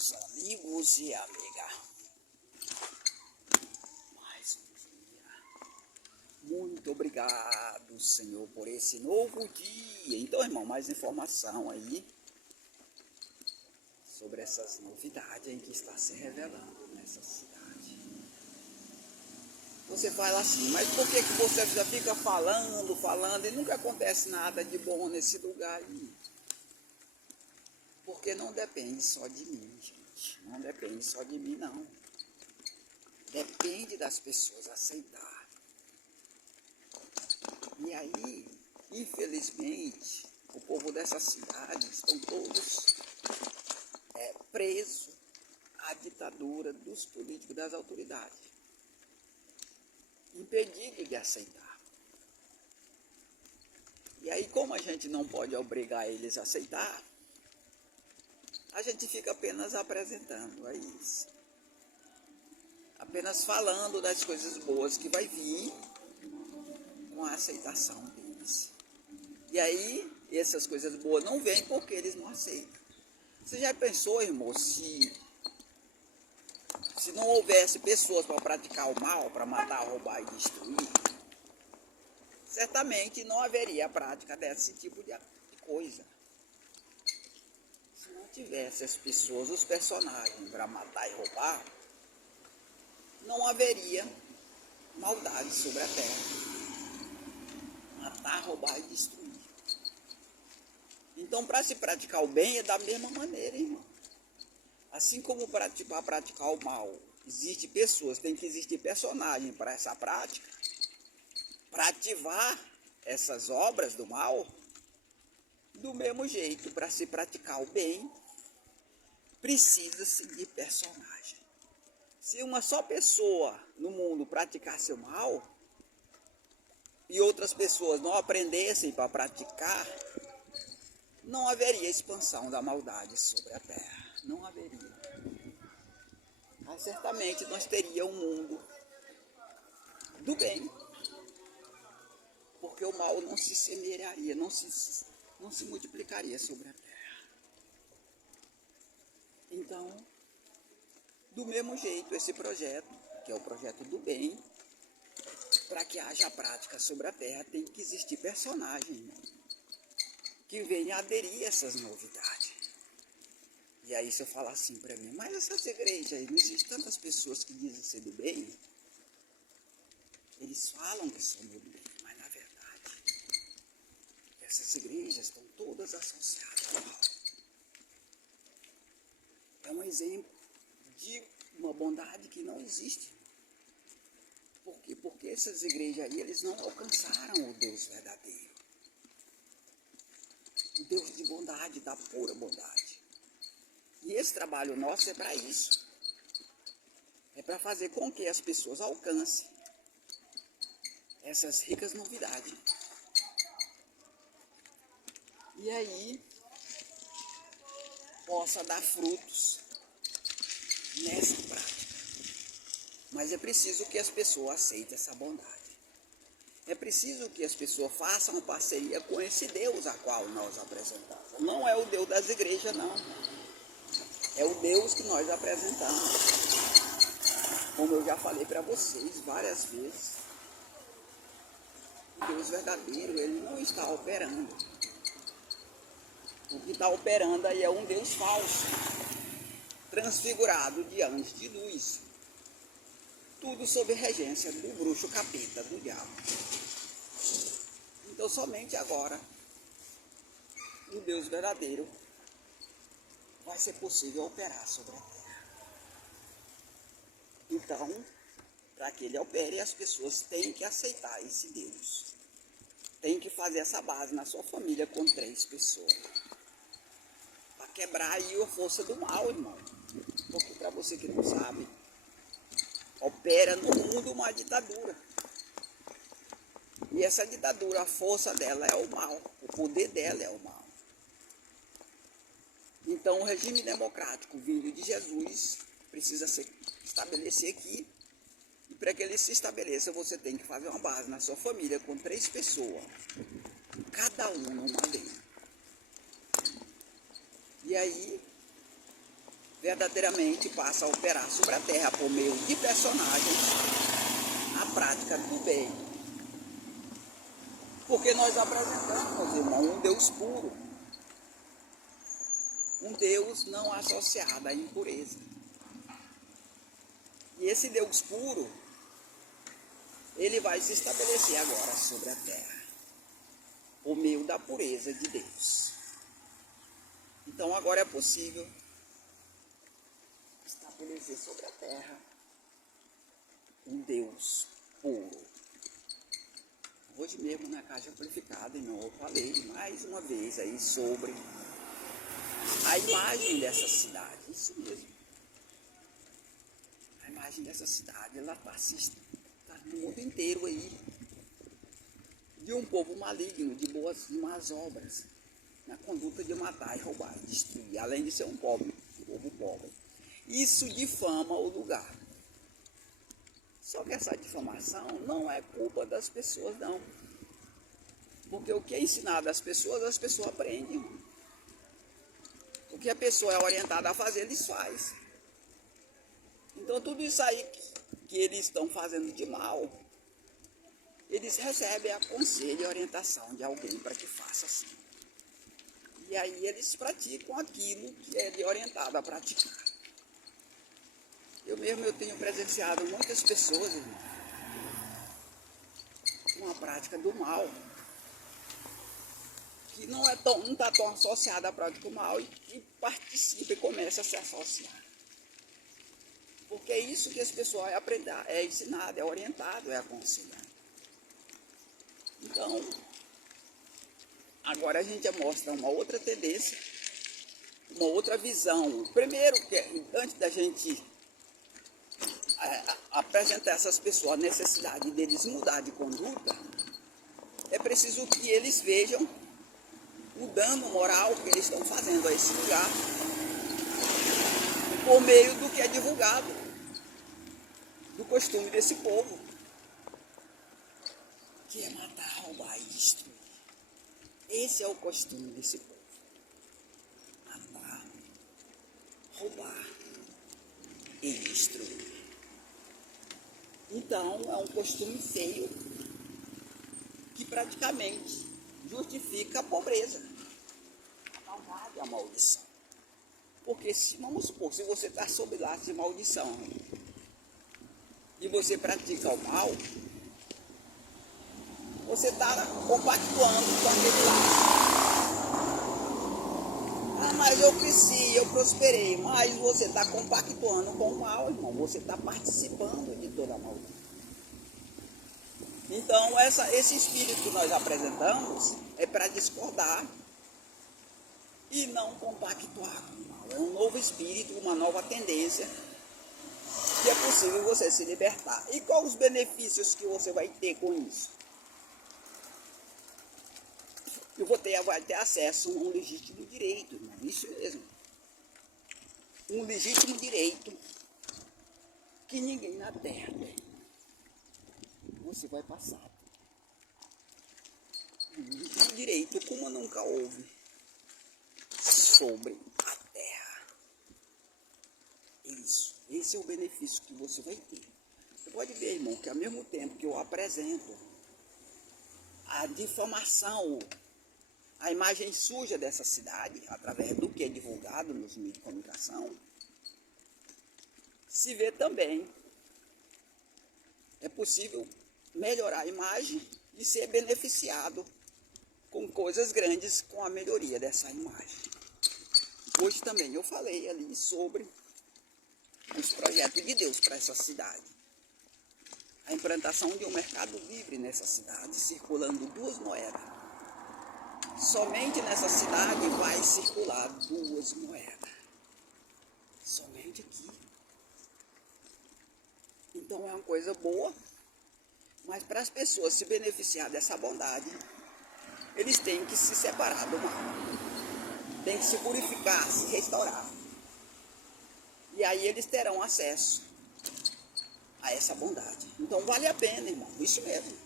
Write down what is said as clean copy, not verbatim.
meus amigos e amigas. Mais um dia. Muito obrigado, Senhor, por esse novo dia. Então, irmão, mais informação aí sobre essas novidades em que está se revelando nessa cidade. Você fala assim, mas por que você já fica falando e nunca acontece nada de bom nesse lugar aí? Porque não depende só de mim, gente. Não depende só de mim, não. Depende das pessoas aceitarem. E aí, infelizmente, o povo dessa cidade estão todos presos à ditadura dos políticos, das autoridades. Impedidos de aceitar. E aí, como a gente não pode obrigar eles a aceitar, a gente fica apenas apresentando, é isso. Apenas falando das coisas boas que vai vir com a aceitação deles. E aí, essas coisas boas não vêm porque eles não aceitam. Você já pensou, irmão, se não houvesse pessoas para praticar o mal, para matar, roubar e destruir, certamente não haveria a prática desse tipo de coisa. Se não tivesse as pessoas, os personagens para matar e roubar, não haveria maldade sobre a terra. Matar, roubar e destruir. Então, para se praticar o bem é da mesma maneira, irmão. Assim como para praticar o mal, existem pessoas, tem que existir personagem para essa prática, para ativar essas obras do mal, do mesmo jeito, para se praticar o bem, precisa-se de personagem. Se uma só pessoa no mundo praticasse o mal, e outras pessoas não aprendessem para praticar, não haveria expansão da maldade sobre a terra. Não haveria. Mas certamente nós teríamos um mundo do bem. Porque o mal não se semearia, não se multiplicaria sobre a terra. Então, do mesmo jeito, esse projeto, que é o projeto do bem, para que haja prática sobre a terra, tem que existir personagem que venha aderir a essas novidades. E aí se eu falar assim para mim, mas essas igrejas aí, não existem tantas pessoas que dizem ser do bem? Eles falam que são do bem, mas na verdade, essas igrejas estão todas associadas ao mal. É um exemplo de uma bondade que não existe. Por quê? Porque essas igrejas aí, eles não alcançaram o Deus verdadeiro. O Deus de bondade, da pura bondade. E esse trabalho nosso é para isso. É para fazer com que as pessoas alcancem essas ricas novidades. E aí, possa dar frutos nessa prática. Mas é preciso que as pessoas aceitem essa bondade. É preciso que as pessoas façam parceria com esse Deus a qual nós apresentamos. Não é o Deus das igrejas, não. É o Deus que nós apresentamos. Como eu já falei para vocês várias vezes, o Deus verdadeiro, ele não está operando. O que está operando aí é um Deus falso, transfigurado de anjos de luz. Tudo sob regência do bruxo capeta, do diabo. Então somente agora, o Deus verdadeiro vai ser possível operar sobre a terra. Então, para que ele opere, as pessoas têm que aceitar esse Deus. Tem que fazer essa base na sua família com 3 pessoas. Para quebrar aí a força do mal, irmão. Porque para você que não sabe, opera no mundo uma ditadura. E essa ditadura, a força dela é o mal. O poder dela é o mal. Então, o regime democrático vindo de Jesus precisa se estabelecer aqui. E para que ele se estabeleça, você tem que fazer uma base na sua família com 3 pessoas. Cada um numa lei. E aí, verdadeiramente passa a operar sobre a terra por meio de personagens a prática do bem. Porque nós apresentamos, irmão, um Deus puro, um Deus não associado à impureza. E esse Deus puro, ele vai se estabelecer agora sobre a terra, por meio da pureza de Deus. Então agora é possível estabelecer sobre a terra um Deus puro. Hoje mesmo na Caixa Amplificada, irmão, eu falei mais uma vez aí sobre a imagem dessa cidade. Isso mesmo. A imagem dessa cidade, ela está no mundo inteiro aí, de um povo maligno, de más obras, na conduta de matar e roubar e destruir, além de ser um povo pobre. Isso difama o lugar. Só que essa difamação não é culpa das pessoas, não. Porque o que é ensinado às pessoas aprendem. O que a pessoa é orientada a fazer, eles fazem. Então tudo isso aí que eles estão fazendo de mal, eles recebem a conselho e orientação de alguém para que faça assim. E aí eles praticam aquilo que é orientado a praticar. Eu tenho presenciado muitas pessoas, irmão, com a prática do mal, que não está tão associada à prática do mal e participa e começa a se associar. Porque é isso que as pessoas aprendem, é ensinado, é orientado, é aconselhado. Então, agora a gente mostra uma outra tendência, uma outra visão. Primeiro, antes da gente apresentar a essas pessoas a necessidade deles mudar de conduta, é preciso que eles vejam o dano moral que eles estão fazendo a esse lugar por meio do que é divulgado, do costume desse povo, que é matar, roubar e destruir. Esse é o costume desse povo: matar, roubar e destruir. Então é um costume feio que praticamente justifica a pobreza, a maldade e a maldição. Porque vamos supor, se você está sob laço de maldição e você pratica o mal, você está compactuando com aquele laço. Ah, mas eu cresci, eu prosperei, mas você está compactuando com o mal, irmão. Você está participando de toda a maldade. Então, esse espírito que nós apresentamos é para discordar e não compactuar com o mal. É um novo espírito, uma nova tendência, que é possível você se libertar. E quais os benefícios que você vai ter com isso? Vai ter acesso a um legítimo direito, irmão. Isso mesmo. Um legítimo direito que ninguém na terra tem. Você vai passar. Um legítimo direito como nunca houve sobre a terra. Isso. Esse é o benefício que você vai ter. Você pode ver, irmão, que ao mesmo tempo que eu apresento a difamação, a imagem suja dessa cidade, através do que é divulgado nos meios de comunicação, se vê também, é possível melhorar a imagem e ser beneficiado com coisas grandes com a melhoria dessa imagem. Hoje também eu falei ali sobre os projetos de Deus para essa cidade. A implantação de um mercado livre nessa cidade, circulando 2 moedas. Somente nessa cidade vai circular 2 moedas. Somente aqui. Então é uma coisa boa, mas para as pessoas se beneficiar dessa bondade, eles têm que se separar do mal. Têm que se purificar, se restaurar. E aí eles terão acesso a essa bondade. Então vale a pena, irmão. Isso mesmo.